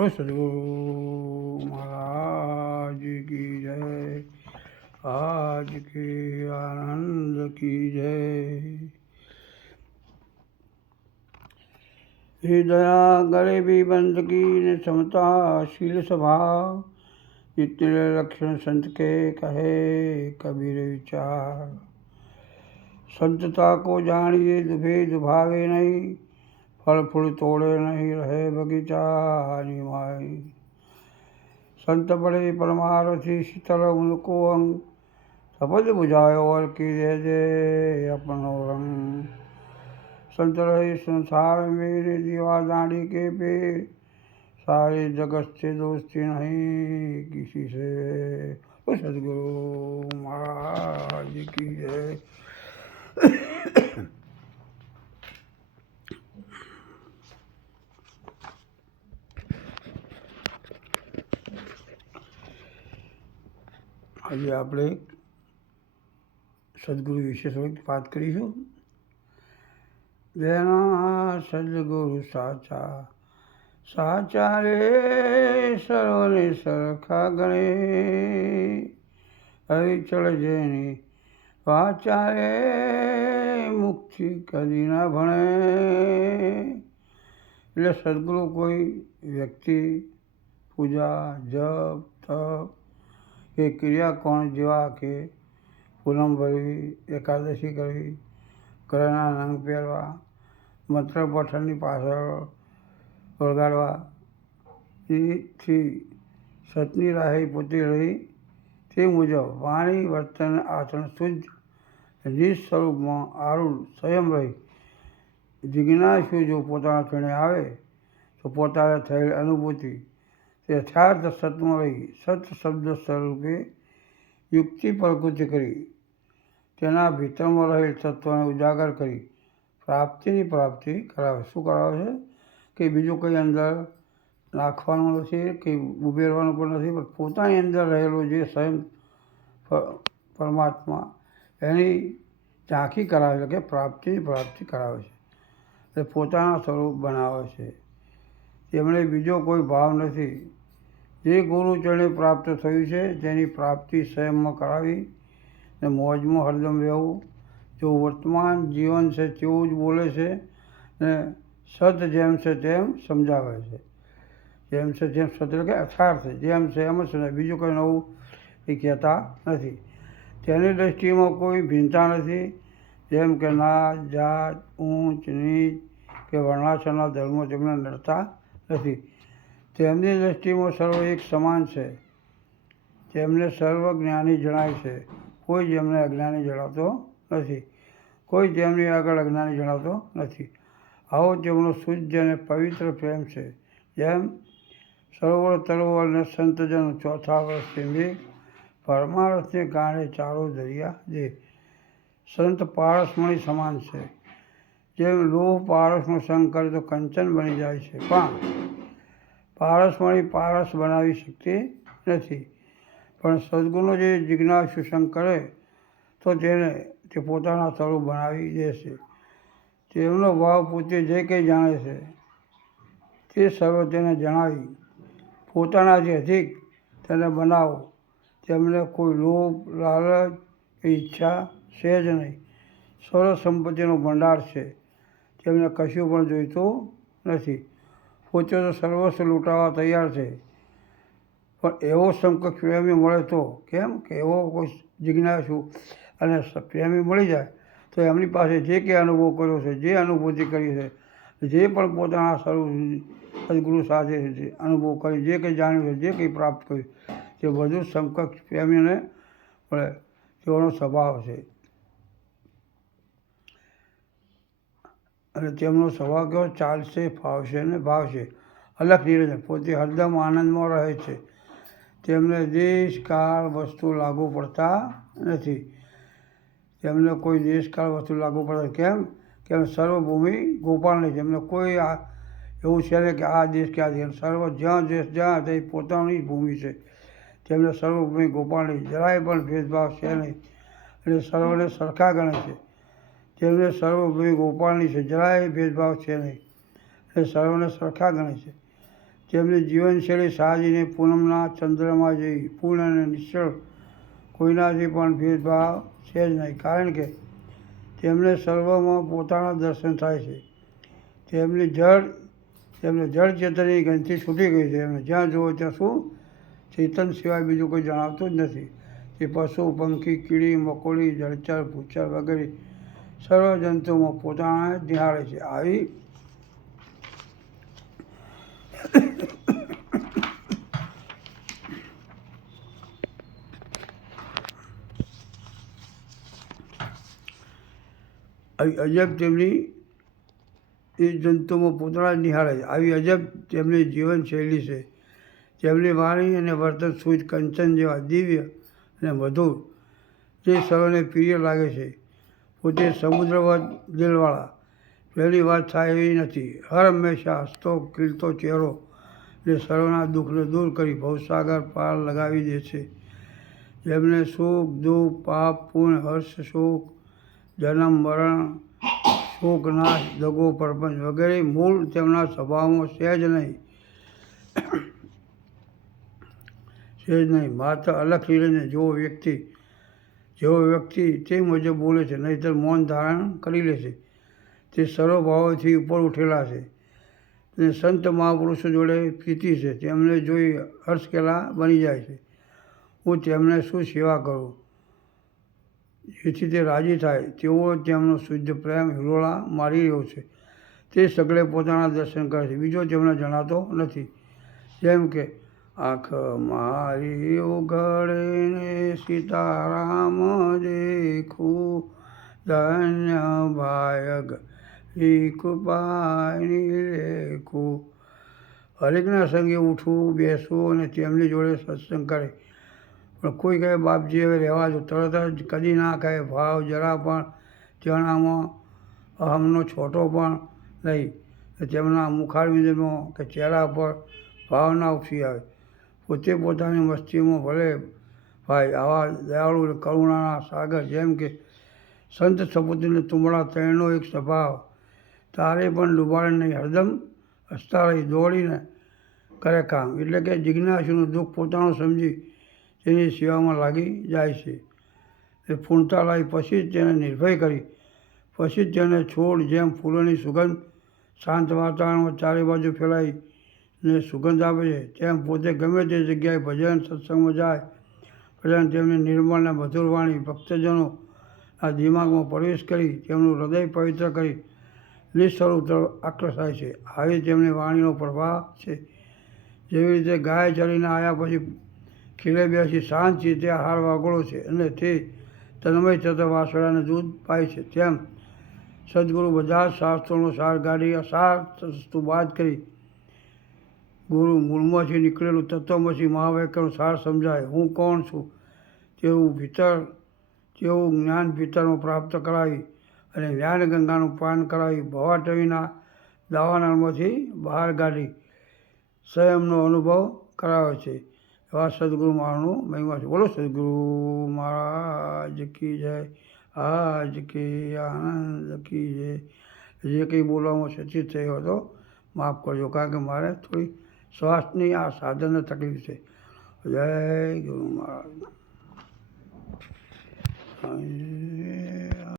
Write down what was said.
सदगुरु महाराज की जय। आज के आनंद की जय। दया गरीबी बंदगी ने समता शील स्वभाव, इतने लक्षण संत के कहे कबीर विचार। संतता को जानिए दुभेद भावे नहीं, फल फूल तोड़े नहीं रहे बगीचा निमाई। संत बड़े परमारथी शीतल उनको अंग, शपथ बुझायो और की दे दे अपनो रंग। संत रहे संसार मेरे दीवा दाढ़ी के पेड़, सारे जगत से दोस्ती नहीं किसी से। तो सदगुरु महाराज की जय। આજે આપણે સદગુરુ વિશે થોડીક વાત કરીશું. જેના સદગુરુ સાચા સાચા રે સર્વને સરખા ગણે, અવિચળ જેની વાચા રે મુક્તિ કદી ના ભણે. એટલે સદગુરુ કોઈ વ્યક્તિ પૂજા જપ તપ કે ક્રિયા કોણ જેવા કે પૂનમ ભરવી, એકાદશી કરવી, ઘરના રંગ પહેરવા, મંત્ર પઠનની પાછળ વળગાડવા, એથી સતની રાહે પોતે રહી તે મુજબ વાણી વર્તન આચરણ શુદ્ધ નિજ સ્વરૂપમાં આરૂઢ સંયમ રહી જિજ્ઞાસુ જો પોતાના ક્ષણે આવે તો પોતાને થયેલ અનુભૂતિ તે યથાર્થ સતમાં રહી સત શબ્દ સ્વરૂપે યુક્તિ પ્રકૃતિ કરી તેના ભીતરમાં રહેલ તત્વને ઉજાગર કરી પ્રાપ્તિની પ્રાપ્તિ કરાવે. શું કરાવે છે કે બીજું કંઈ અંદર નાખવાનું નથી, કંઈ ઉમેરવાનું પણ નથી, પણ પોતાની અંદર રહેલો જે સ્વયં પરમાત્મા એની ઝાંખી કરાવે છે કે પ્રાપ્તિની પ્રાપ્તિ કરાવે છે. એટલે પોતાના સ્વરૂપ બનાવે છે. તેમણે બીજો કોઈ ભાવ નથી. જે ગુરુ ચરણે પ્રાપ્ત થયું છે તેની પ્રાપ્તિ સ્વયંમાં કરાવી ને મોજમાં હરદમ રહેવું. જો વર્તમાન જીવન છે તેવું જ બોલે છે ને સત જેમ છે તેમ સમજાવે છે. જેમ છે તેમ સત એટલે કે યથાર્થ જેમ છે એમ જ સમજાવે, બીજું કંઈ નવું એ કહેતા નથી. તેની દૃષ્ટિમાં કોઈ ભિન્નતા નથી. જેમ કે નાત જાત ઊંચ નીચ કે વર્ણાશ્રમના ધર્મો તેમને નડતા નથી. તેમની દૃષ્ટિમાં સર્વ એક સમાન છે. તેમને સર્વ જ્ઞાની જણાય છે. કોઈ જેમને અજ્ઞાની જણાતો નથી, કોઈ તેમની આગળ અજ્ઞાની જણાતો નથી. આવો તેમનો શુદ્ધ અને પવિત્ર પ્રેમ છે. જેમ સરોવર તરોવર અને સંતજન ચોથા વર્ષથી મેઘ, પરમારથને કારણે ચારો દરિયા દે. સંત પારસમણી સમાન છે. જેમ લોહ પારસનો સંગ કરે તો કંચન બની જાય છે, પણ પારસમણી પારસ બનાવી શકતી નથી. પણ સદગુરુનો જે જિજ્ઞાસુ સંગ કરે તો તેને તે પોતાના સ્વરૂપ બનાવી દેશે. તેમનો ભાવ પોતે જે કંઈ જાણે છે તે સર્વ તેને જણાવી પોતાનાથી અધિક તેને બનાવો. તેમને કોઈ લોભ લાલચ કે ઈચ્છા છે જ નહીં. સર્વ સંપત્તિનો ભંડાર છે. તેમને કશું પણ જોઈતું નથી. પોતે તો સર્વસ્વ લૂંટાવા તૈયાર છે. પણ એવો સમકક્ષ પ્રેમી મળે તો કેમ કે એવો કોઈ જિજ્ઞાસુ અને પ્રેમી મળી જાય તો એમની પાસે જે કંઈ અનુભવ કર્યો છે, જે અનુભૂતિ કરી છે, જે પણ પોતાના સ્વરૂપ સદગુરુ સાથે અનુભવ કરી જે કંઈ જાણ્યું છે, જે કંઈ પ્રાપ્ત કર્યું તે બધું સમકક્ષ પ્રેમીને મળે. તેઓનો સ્વભાવ છે. અને તેમનો સ્વભાવ કેવો ચાલશે, ફાવશે ને ભાવશે. અલગ નિરંજન પોતે હરદમ આનંદમાં રહે છે. તેમને દેશ કાળ વસ્તુ લાગુ પડતા નથી. તેમને કોઈ દેશ કાળ વસ્તુ લાગુ પડતા કેમ કે સર્વભૂમિ ગોપાલની છે. એમને કોઈ એવું છે ને કે આ દેશ કે આ દેશ, સર્વ જ્યાં દેશ જ્યાં તે પોતાની ભૂમિ છે. તેમને સર્વભૂમિ ગોપાલની જરાય પણ ભેદભાવ છે નહીં અને સર્વને સરખા ગણે છે. તેમને સર્વભૂમિ ગોપાલની છે, જરાય ભેદભાવ છે નહીં અને સર્વને સરખા ગણે છે. તેમની જીવનશૈલી સાજીને પૂનમના ચંદ્રમાં જેવી પૂર્ણ અને નિશ્ચળ, કોઈનાથી પણ ભેદભાવ છે જ નહીં, કારણ કે તેમને સર્વમાં પોતાના દર્શન થાય છે. તેમને જળ ચેતનની ગંધથી છૂટી ગઈ છે. એમને જ્યાં જુઓ ત્યાં શું ચેતન સિવાય બીજું કોઈ જણાવતું જ નથી. તે પશુ, પંખી, કીડી, મકોડી, જળચર, ભૂચર વગેરે સર્વ જંતુઓમાં પોતાને નિહાળે છે. આવી અજબ તેમની એ જંતુઓમાં પોતાના જ નિહાળે છે. આવી અજબ તેમની જીવનશૈલી છે. તેમની વાણી અને વર્તન શુદ્ધ કંચન જેવા દિવ્ય અને મધુર, જે સર્વને પ્રિય લાગે છે. પોતે સમુદ્રવત દિલવાળા, પહેલી વાત થાય એવી નથી. હર હંમેશા હસતો ખીલતો ચહેરો ને સર્વના દુઃખને દૂર કરી ભવસાગર પાર લગાવી દે છે. જેમને સુખ, દુઃખ, પાપ, પુણ્ય, હર્ષ, શોક, જન્મ, મરણ, શોક, નાશ, દગો, પ્રપંચ વગેરે મૂળ તેમના સ્વભાવમાં સહેજ નહીં. માત્ર અલગ રહીને જેવો વ્યક્તિ તે મુજબ બોલે છે, નહીંતર મૌન ધારણ કરી લે છે. તે સર્વ ભાવોથી ઉપર ઉઠેલા છે. તેને સંત મહાપુરુષો જોડે પ્રીતિ છે. તેમને જોઈ હર્ષકેલા બની જાય છે. હું તેમને શું સેવા કરું, જેથી તે રાજી થાય તેવો તેમનો શુદ્ધ પ્રેમ હિલોળા મારી રહ્યો છે. તે સગળે પોતાના દર્શન કરે છે, બીજો તેમને જણાતો નથી. જેમ કે આંખ મારી ઉઘડે ને સીતારામ દેખું, ધન્ય ભાયગ કૃપાની લેખું. હરેકના સંગે ઉઠવું, બેસવું અને તેમની જોડે સત્સંગ કરે. પણ કોઈ કહે બાપજી હવે રહેવા દો, તરત જ કદી ના કહે. ભાવ જરા પણ તેનામાં અહમનો છોટો પણ નહીં. તેમના મુખારવિંદમાં કે ચહેરા પર ભાવ ના ઉપસી આવે. પોતે પોતાની મસ્તીમાં ભલે ભાઈ આવા દયાળુ કરુણાના સાગર, જેમ કે સંત સપૂતીને તુંબડા ત્રણનો એક સ્વભાવ, તારે પણ ડૂબાડે નહીં, હરદમ હસતા રહી દોડીને કરે કામ. એટલે કે જિજ્ઞાસુનું દુઃખ પોતાનું સમજી તેની સેવામાં લાગી જાય છે. એ પૂર્ણતા લાવી પછી જ તેને નિર્ભય કરી, પછી જ તેને છોડ જેમ ફૂલોની સુગંધ શાંત વાતાવરણમાં ચારે બાજુ ફેલાઈને સુગંધ આપે છે, તેમ પોતે ગમે તે જગ્યાએ ભજન સત્સંગમાં જાય ભજન તેમની નિર્મળ અને મધુર વાણી ભક્તજનોના દિમાગમાં પ્રવેશ કરી તેમનું હૃદય પવિત્ર કરી નિસ્વરૂપ તરફ આકર્ષાય છે. આવી તેમની વાણીનો પ્રભાવ છે. જેવી રીતે ગાય ચરીને આવ્યા પછી ખીલે બેસી શાંત ચિત્તે આહાર વાગોળો છે અને તે તન્મય થતા વાસળાને દૂધ પાય છે, તેમ સદગુરુ બધા જ શાસ્ત્રોનો સાર કાઢી અસાર વસ્તુ બાદ કરી ગુરુ મૂળમાંથી નીકળેલું તત્વમસી મહાવાક્યનો સાર સમજાય. હું કોણ છું તેવું જ્ઞાન ભીતરમાં પ્રાપ્ત કરાવી અને જ્ઞાન ગંગાનું પાન કરાવી ભવાટવીના દાવાનળમાંથી બહાર કાઢી સ્વયંનો અનુભવ કરાવે છે. એવા સદગુરુ મહારાજનો મહિમા છે. બોલો સદગુરુ મહારાજ કી જય. આજ કે આનંદ કી જય. જે કંઈ બોલવામાં સચિત થયો હતો માફ કરજો, કારણ કે મારે થોડી શ્વાસની આ સાધનને તકલીફ છે. જય ગુરુ મહારાજ.